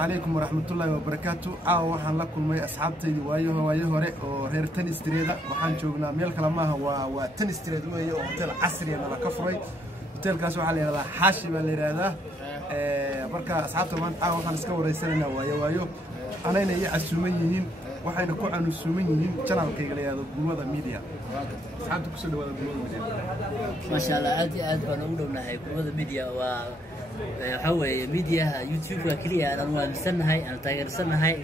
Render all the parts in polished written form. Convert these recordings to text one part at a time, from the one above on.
عليكم ورحمة الله وبركاته. waxaan la kulmay asxaabtaydi waayo hore oo reer Tanistreda waxaan joognaa meel kala maaha waa Tanistreda weeye oo hotel casri ah la ka furay. hotelkaas waxa la yiraahdaa Xaashi baa la yiraahdaa marka asxaabta maanta waxaan iska wareysanaynaa waayo anayna iyo casuuman yihiin waxayna ku canusuuman yihiin channelkayga la yiraahdo Gurmada Media. asxaabta ku soo dhawaada Gurmada Media. ما شاء الله aad baan ugu dhownahay Gurmada Media waa حوي ميديا يوتيوب كليا أنا وامسناهاي أنا تاجرسناهاي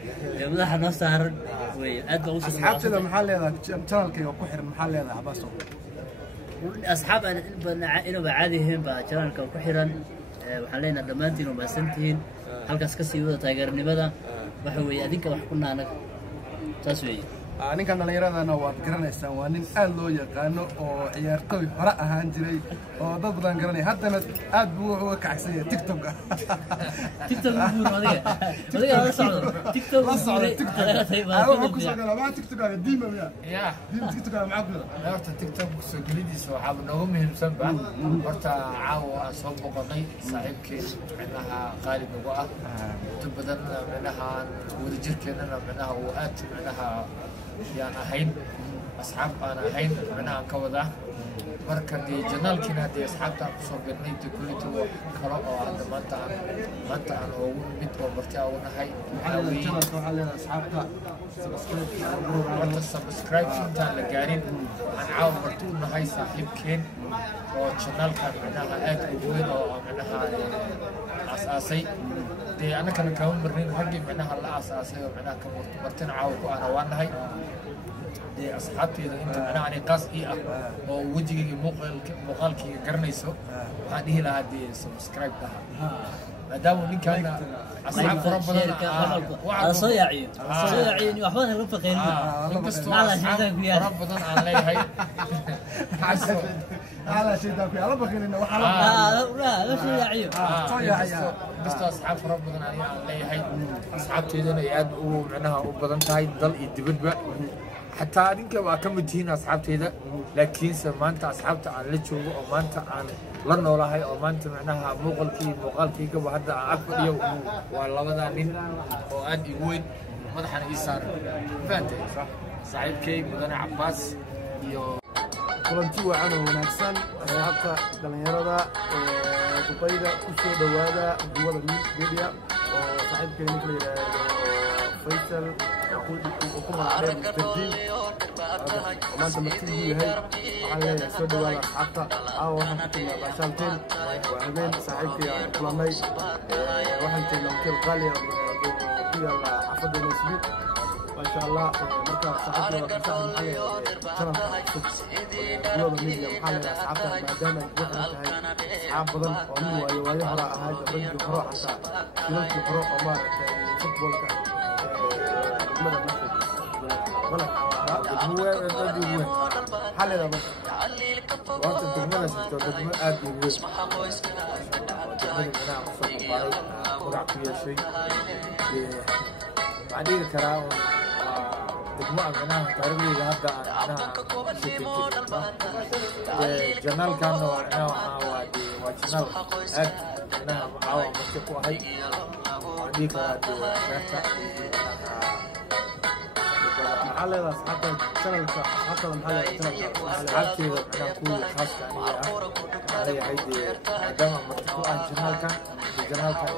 مدح نص هرد وأدب وصل أصحاب هذا محل هذا channel كي وكحر محل هذا عباسه أصحاب أنا بعادي هم بchannel كوكحرا وحلينا دمانتين ومسنتين هل كسكسي وده تاجرني بدأ وحوي أديك وحكونا أنا تسوي ninkan dhalinyarada waad garanaysaa waa nin aad loo yaqaano oo ciyaartoy hore ahaan jiray oo dad badan garanay haddana aad buu uga kacsan yahay TikTok buu adiga la socdo TikTok ku soo galay ma TikTok ga diima ya TikTok ma aqoon horta TikTok soo galidiisa waxa noogu muhiimsan ba horta caawa soo boqonay saaxiibkeen macnaha qaalib ugu ah inta badan macnaha wada jirkeena macnaha oo aad macnaha يعني هين أصحاب أنا هين أنا كوضع مركز دي جنال كنا دي أصحاب تأخذ بيني تقولي تو خلاص هذا ما أنا هو بيت وبرتي أو نهاي على أصحاب سبسكرايب شنطة لجارين عن عاو برتو نهاي صاحب كين وجنال كان منها أد وين أو منها أساسي دي أنا كان كون برنين حقي منها الأساسي ومنها كمرتين عاو أنا وانهاي دي أصحابي إذا أنت أنا يعني قاس إيه ووجهي مقالك قرنيسو هذه لها دي سبسكرايب لها ما دام إن كان أصحاب ربنا على صياعين وأحوال الرفقين ربنا عليه هاي على شيء ده في على بخير إنه وحلا لا صياعين بس أصحاب ربنا عليه هاي أصحاب تيجي يعد ومعناها وبدن تاي ضل يدبر بقى حتى أنك وأكمل تين أصحاب تيجي لكن سمانت أصحاب تعال لتشوفه أو ما أنت عن لنا ولا هاي أو ما أنت معناها مقال كي كبر هذا أكبر يوم والله هذا من وأد يقول ما حنا يسار فانت صح صعيد كي بدن عباس يو kulanti wacan oo wanaagsan asxaabta dhalinyarada duqeyda ku soo dhawaada Gurmada Media oo saaxiibkeena ku leeyahay Faisal ku magacay Dadin maanta markii yahay waxaan leeyahay soo dhawaada asxaabta waxaan ku tilmaamay baashalteen waa habeen saaxiibkay kulanay waxaan tilmaamay hotel qaali ah ku yaala xaafadda Nasbi ما شاء الله مركز صاحبنا وكسر محل شرف Gurmada Media محل أصحابها ما دام يجرب هاي أصحاب بدن ومن ويهرا هاي بنج هرا حتى يلك هرا أمار فوتبول Gurmada Media ولا هو هو حل هذا بس وأنت تجمع ستة تجمع أدي ويس أنا أقصد بعد وضع فيها شيء بعدين كلام تجمع منها تربي هذا أنا جنال كان وأنا وادي وجنال أد أنا عاوم مشكو هاي بعدين كلام محل أصحابنا channel أصحابنا محل أصحابتي أنا كل خاص يعني هاي دام مشكو جنال كان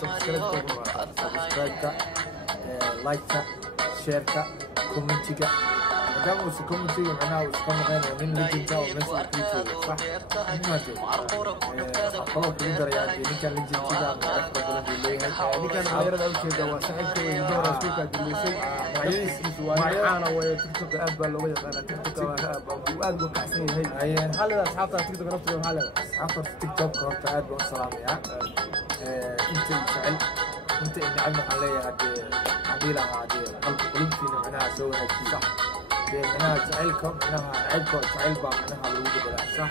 سبسكرايب لايك شير كومنت دام كومنت معناه وسكمغين ومن ليجن تاع ومسك يوتيوب صح ما ادري خلاص تقدر يعني كان ليجن كذا اللي كان غير الأوكي ده وصاحبته يدور أسلوبه دلوسي معانا وتيك توك أب لو يقرأ تيك توك وأب وكحسين هي محل أصحابنا تيك توك نفسه محل أصحاب تيك توك كنت أب والسلام يا أنت سأل أنت إني عم عليها هذه لها هذه قلبتي معناها سوينا شيء صح معناها سألكم معناها عيبكم سأل بقى معناها الوجود لا صح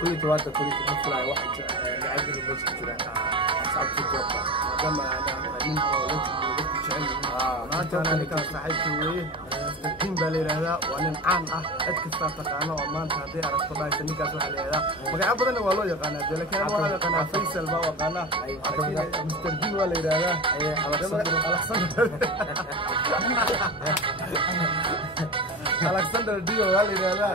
كل تواتر كل مثلا واحد يعدل المسك كذا صعب تتوقع لما أنا ما أنت ما أنت صاحبتي ويه Mr. King baa la yiraahdaa waa nin caan ah cid kasta taqaano oo maanta hadii aragto dhaayta ninkaas waxa la yiraahdaa magaca badan waa loo yaqaanaa laakiin waxa la yaqaanaa Faisal baa waqaana Mr. King waa la yiraahdaa Alexander Dio waa la yiraahdaa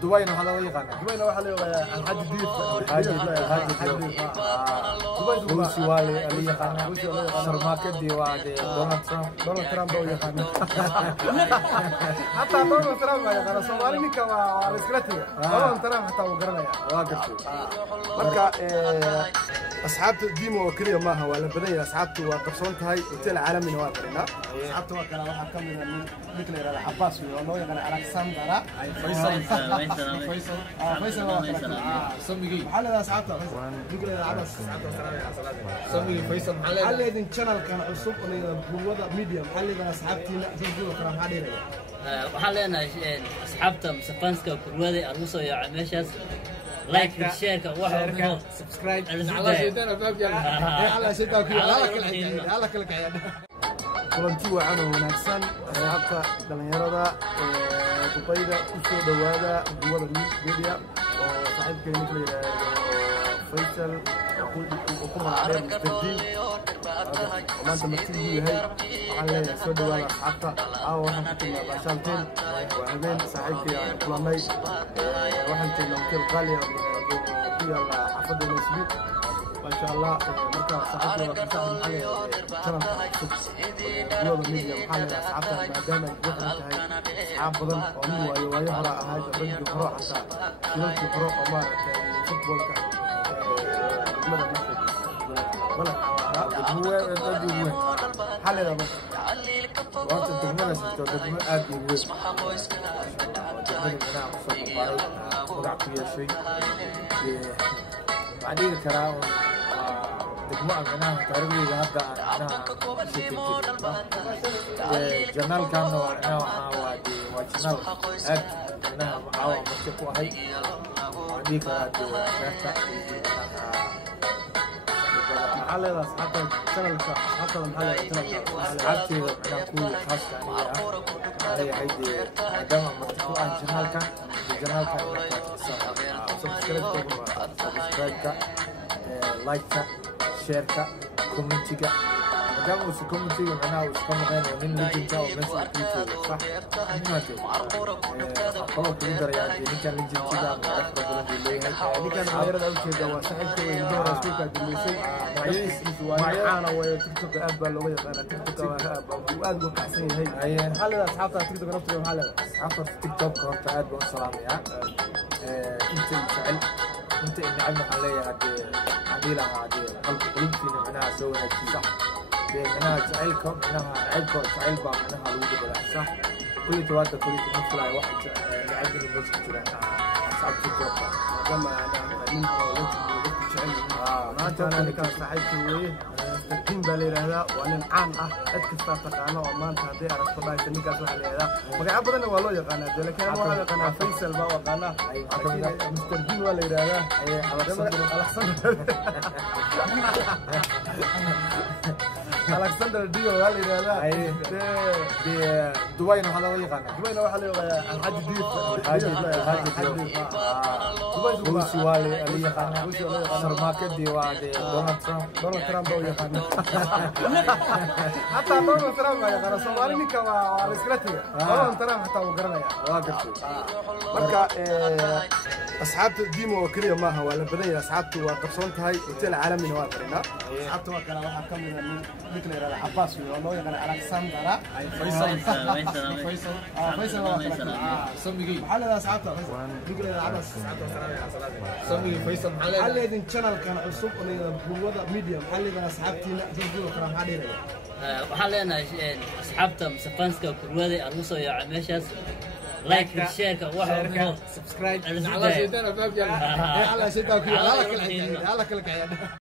Dubai waxa loo yaqaanaa Dubai waxa la yiraahdaa Alhaji Dio Ruusi waa la yaqaanaa sharmaakadii waa Donald Trump oo yaqaan hatta Donald Trump waa yaqaan Soomaali ninka waa la iskala tagay Donald Trump hatta uu garanaya waa gartay marka asxaabta Dimo oo kaliya maaha waa la badan yahay asxaabtu waa qarsoon tahay hotel caalami waa qarinaa asxaabta waa kala waxa kamid ah ninka la yiraahdo Abbas oo loo yaqaan Alexander Faisal samigi hal asxaabta ninka la yiraahdo samigi Faisal hal leedin channel kan cusub oo buwada media hal leedin asxaabtiina jilbiga kala xadhiiraya waxaan leenahay asxaabta safanska kurwada argu soo yaaca meeshaas like share ka waxa subscribe على شيطان باب يلا على شيطان على كل كعيان kulanti wacan oo wanaagsan asxaabta dhalinyarada duqayda ku soo dhawaada buwada media oo saaxiibkeena la yiraahdo Faisal oo ku magacaaban Mr. King maanta martii yahay waxaan leeyahay soo dhawaada asxaabta waxaan ku tilmaamay baashanteen waa habeen saaxiibkay kulanay waxaan joognaa hotel qaali ah oo ku yaala xaafadda Nasbit ما شاء الله مركز صاحبنا وكسر محل شرف اليوم الميديا محل صاحبنا ما دام الوطن هاي صعب بدن ومن ويهرا هذا الرجل فروع حتى يلك فروع وما فوتبول كان بلد هو الذي هو حل هذا بس وانت تجمل ستة تجمل أدي هو تجمل أنا أقصد مبارك وضع فيها شيء بعدين كلام دقمة أنا تربية هذا أنا شيء جنال كان أنا وادي وجنال أد أنا معاون مشكو هاي وادي كلام محل أصحاب channel حتى محل أصحابتي أنا كل خاص يعني هيدي دام مشكو عن جنال كان سبسكرايب لايك شير كومنت دام كومنت معناه وسكمغين ومن لينك او مسج يوتيوب صح خلاص تقدر يعني كان لينك كده اللي كان غير ده كده وصاحبتي اللي راسك دلوسي معانا وتيك توك اب لو يقانا تيك توك واد وكحسين هي هل اصحابها تيك توك نفسهم هل اصحابها تيك توك كنت قاعد بوصل يا انت فعل انت اللي عمل عليا هذه لها قلبي معناها سوي هالشيء صح معناها تعيلكم معناها عيلكم تعيل بقى معناها الوجود ولا صح كل تواتر كل مثلا واحد يعدل المسك كذا صعب تتوقع لما انا أنا اللي كان صاحبتي ويه Mr. King baa la yiraahdaa waa nin caan ah cid kasta taqaano oo maanta hadii aragto dhaayta ninkaas waxa la yiraahdaa magaca badan waa loo yaqaanaa laakiin waxa la yaqaanaa Faisal baa waqaana Mr. King waa la yiraahdaa Alexander Dio waa la yiraahdaa Dubai waxa loo yaqaanaa Dubai waxa la yiraahdaa Alhaji Dio Ruusi waa la yaqaanaa sharmaakadii waa Donald Trump oo yaqaan hatta Donald Trump waa yaqaan Soomaali ninka waa la iskala tagay Donald Trump hatta uu garanaya waa gartay marka asxaabta Dimo oo kaliya maaha waa la badan yahay asxaabtu waa qarsoon tahay hotel caalami waa qarinaa asxaabta waa kala waxa kamid ah ninka la yiraahdo Abbas oo loo yaqaan Alexander Faisal waa samigi hal asxaabta ninka la yiraahdo samigi Faisal hal leedin channel kan cusub oo buwada media hal leedin asxaabtiina jilbiga kala xadhiiraya waxaan leenahay asxaabta safanska kurwada argu soo yaaca meeshaas like share ka waxa subscribe على شيطان باب يلا على شيطان على كل كعيان